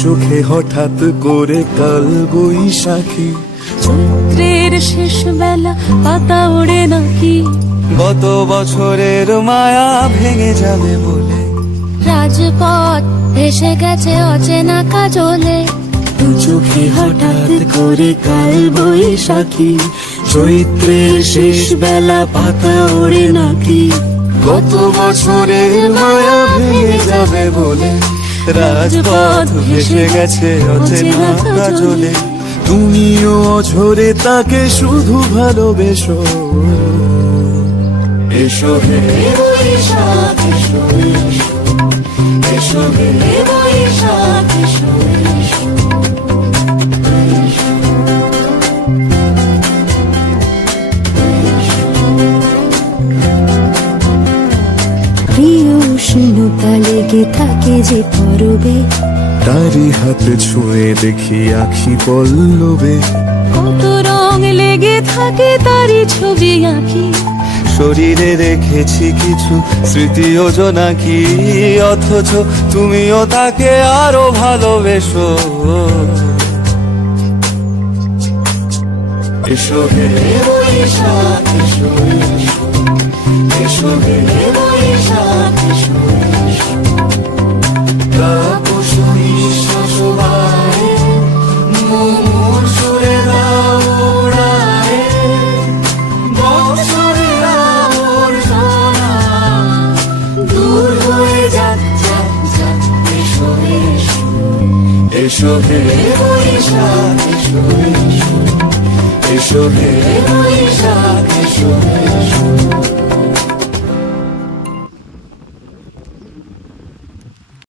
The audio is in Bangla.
চোখে হঠাৎ করে কাল বৈশাখী, চৈত্রের শেষ বেলা পাতা ওড়ে নাকি, গত বছরের মায়া ভেঙে যাবে বলে, রাজপথ ভেসে গেছে অচেনা কাজলে, দু চোখে হঠাৎ করে কাল বৈশাখী, চৈত্রের শেষ বেলা পাতা ওড়ে নাকি, গত বছরের মায়া ভেঙে যাবে বলে, রাজপথ ভেসে গেছে অচেনা কাজলে, তুমিও অঝরে তাকে শুধু ভালোবেসো। এসো হে বৈশাখ এসো, এসো হে বৈশাখ এসো, প্রিয় উষ্ণতা লেগে থাকে যে পরবে, তারি হাত ছুঁয়ে দেখি আখি পল্লবে, কত রং লেগে থাকে তারই ছবি আঁকি, শরীরে রেখেছি কিছু স্মৃতি জোনাকি, অথচ তুমিও তাকে আরো ভালোবেসো। এসো হে বৈশাখ এসো, এসো হে বৈশাখ এসো, তাপস নিঃশ্বাস বাড়ে, মুমুর সুরে দাও উড়ায়ে, বছরের আবর্জনা দূর হয়ে যাক যাক যাক। এসো এসো, এসো হে বৈশাখ এসো, এসো হে বৈশাখ এসো, এসো।